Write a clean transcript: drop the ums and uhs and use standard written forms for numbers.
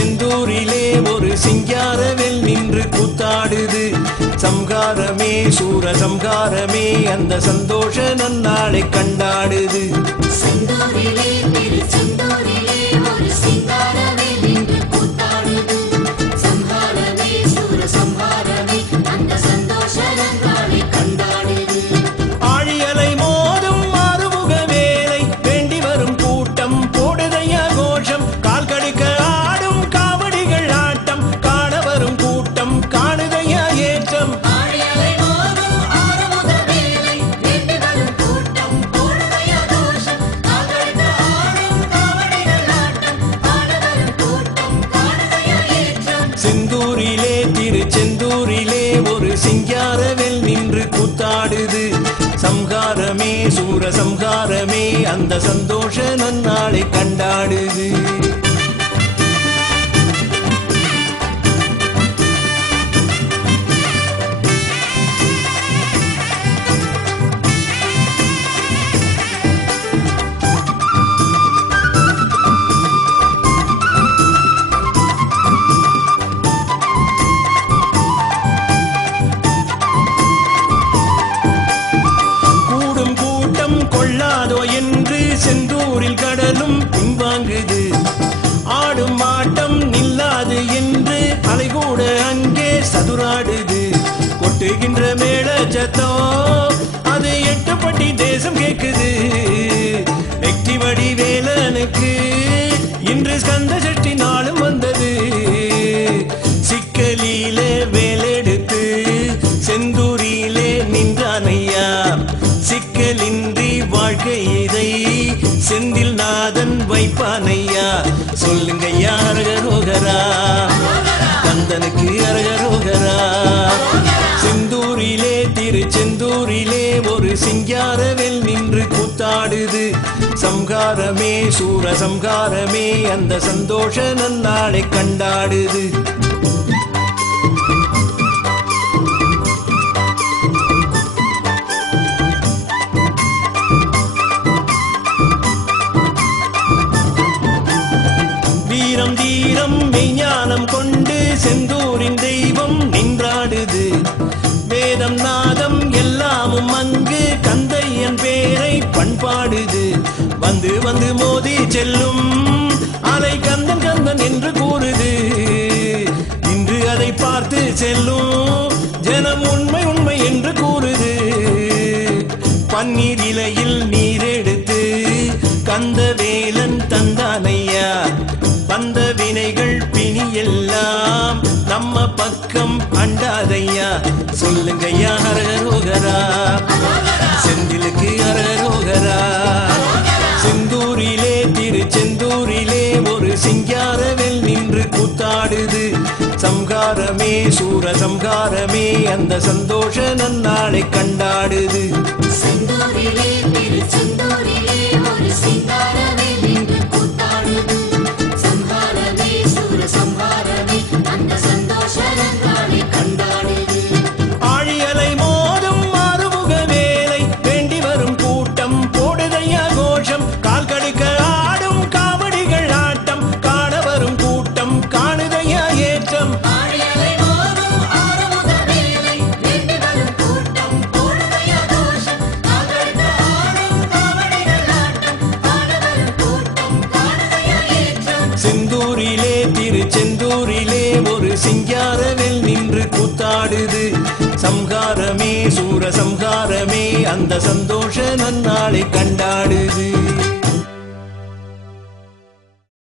திருச்செந்தூரிலே ஒரு சிங்காரவேல் நின்று கூத்தாடுது. சம்ஹாரமே சூர சம்ஹாரமே அந்த சந்தோஷ நன்னாளை கண்டாடுது. செந்தூரிலே திருச்செந்தூரிலே ஒரு சிங்காரவேல் நின்று கூத்தாடுது. சம்ஹாரமே சூர சம்ஹாரமே அந்த சந்தோஷ நன்னாளை கண்டாடுது. ஆழியலை மோதும் ஆறுமுக வேலை வேண்டி வரும் கூட்டம் போடுதையா கோஷம். கால் கடுக்க ஆடும் காவடிகள் ஆட்டம் காண வரும் கூட்டம் காணுதையா ஏற்றம். ஆழியலை மோதும் ஆறுமுக வேலை வேண்டி வரும் கூட்டம் போடுதையா கோஷம். கால் கடுக்க ஆடும் காவடிகள் ஆட்டம் காண வரும் கூட்டம் காணுதையா ஏற்றம். செந்தூரிலே திருச்செந்தூரிலே ஒரு சிங்காரவேல் நின்று கூத்தாடுது. சம்ஹாரமே சூர சம்ஹாரமே அந்த சந்தோஷ நன்னாளை கண்டாடுது. கூடும் கூட்டம் கொள்ளாதோ என்று செந்தூரில் கடலும் பின்வாங்குது. ஆடும் ஆட்டம் நில்லாது என்று அலைகூட அங்கே சதுராடுது. கொட்டுகின்ற மேள சத்தம் அது எட்டுப்பட்டி தேசம் கேக்குது. வெற்றி வடிவேலனுக்கு இன்று ஸ்கந்த சஷ்டி நாளும் வந்தது. சிக்கலிலே வேலெடுத்து செந்தூரிலே நின்றானையா. சிக்கலின்றி வாழ்க்கை இதை செந்தில் நாதன் வைப்பானையா. சொல்லுங்கய்யா அரகரோகரா கந்தனுக்கு அரகரோகரா. செந்தூரிலே திருச்செந்தூரிலே ஒரு சிங்காரவேல் நின்று கூத்தாடுது. சம்ஹாரமே சூர சம்ஹாரமே அந்த சந்தோஷ நன்னாளை கண்டாடுது. வீரம் தீரம் மெய்ஞானம் கொண்டு செந்தூரின் தெய்வம் நின்றாடுது. வேதம் நாதம் எல்லாமும் அங்கு கந்தையன் பேரை பண்பாடுது. வந்து வந்து மோதி செல்லும் அலை கந்தன் கந்தன் என்று கூறுது. இன்று அதை பார்த்து செல்லும் ஜனம் உண்மை உண்மை என்று கூறுது. பன்னீர் இலையில் நீரெடுத்து கந்தவேலன் தந்தானையா. வந்த வினைகள் பிணி எல்லாம் நம்ம பக்கம் அண்டாதையா. சொல்லுங்கய்யா அரகரோகரா செந்திலுக்கு அரகரோகரா. செந்தூரிலே திருச்செந்தூரிலே ஒரு சிங்காரவேல் நின்று கூத்தாடுது. சம்ஹாரமே சூர சம்ஹாரமே அந்த சந்தோஷ நன்னாளை கண்டாடுது. செந்தூரிலே திருச்செந்தூரிலே ஒரு சிங்காரவேல் நின்று கூத்தாடுது. சம்ஹாரமே சூர சம்ஹாரமே அந்த சந்தோஷ நன்னாளை கண்டாடுது. ஆழியலை மோதும் ஆறுமுக வேலை வேண்டி வரும் கூட்டம் போடுதையா கோஷம். கால் கடுக்க ஆடும் காவடிகள் ஆட்டம் காண வரும் கூட்டம் காணுதையா ஏற்றம். ஆழியலை மோதும் ஆறுமுக வேலை வேண்டி வரும் கூட்டம் போடுதையா கோஷம். கால் கடுக்க ஆடும் காவடிகள் ஆட்டம் காண வரும் கூட்டம் காணுதையா ஏற்றம். செந்தூரிலே திருச்செந்தூரிலே ஒரு சிங்காரவேல் நின்று கூத்தாடுது. சம்ஹாரமே சூர சம்ஹாரமே அந்த சந்தோஷ நன்னாளை கண்டாடுது.